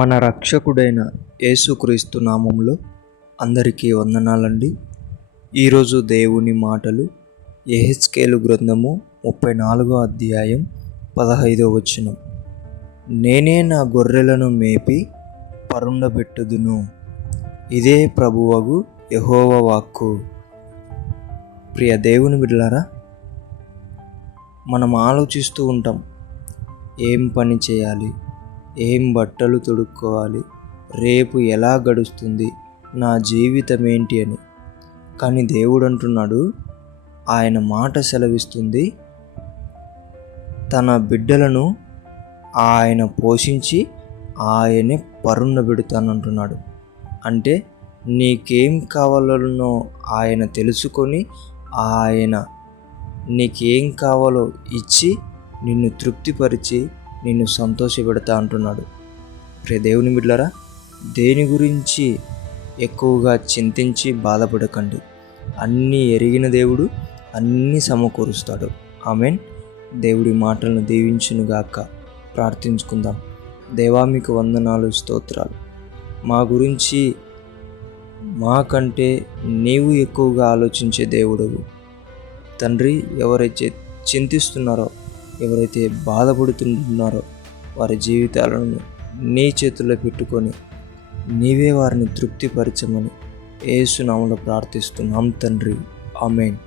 మన రక్షకుడైన యేసుక్రీస్తు నామములో అందరికీ వందనాలండి. ఈరోజు దేవుని మాటలు యెహెజ్కేలు గ్రంథము 34వ అధ్యాయం 15వ వచనం. నేనే నా గొర్రెలను మేపి పరుండబెట్టుదును, ఇదే ప్రభువగు యెహోవా వాక్కు. ప్రియ దేవుని బిడ్డలారా, మనం ఆలోచిస్తూ ఉంటాం, ఏం పని చేయాలి, ఏం బట్టలు తొడుక్కోవాలి, రేపు ఎలా గడుస్తుంది, నా జీవితం ఏంటి అని. కానీ దేవుడు అంటున్నాడు, ఆయన మాట సెలవిస్తుంది, తన బిడ్డలను ఆయన పోషించి ఆయనే పరుండబెడతానంటున్నాడు. అంటే నీకేం కావాలనో ఆయన తెలుసుకొని ఆయన నీకేం కావాలో ఇచ్చి నిన్ను తృప్తిపరిచి నిన్ను సంతోషపెడతా అంటున్నాడు. ప్రియ దేవుని బిడ్డలారా, దేని గురించి ఎక్కువగా చింతించి బాధపడకండి. అన్నీ ఎరిగిన దేవుడు అన్నీ సమకూరుస్తాడు. ఆమేన్. దేవుడి మాటలను దీవించునుగాక. ప్రార్థించుకుందాం. దేవా, మీకు వందనాలు, స్తోత్రాలు. మా గురించి మాకంటే నీవు ఎక్కువగా ఆలోచించే దేవుడవు తండ్రి. ఎవరైతే చింతిస్తున్నారో, ఎవరైతే బాధపడుతున్నారో వారి జీవితాలను నీ చేతుల్లో పెట్టుకొని నీవే వారిని తృప్తిపరచమని యేసు నామములో ప్రార్థిస్తున్నాం తండ్రి. ఆమేన్.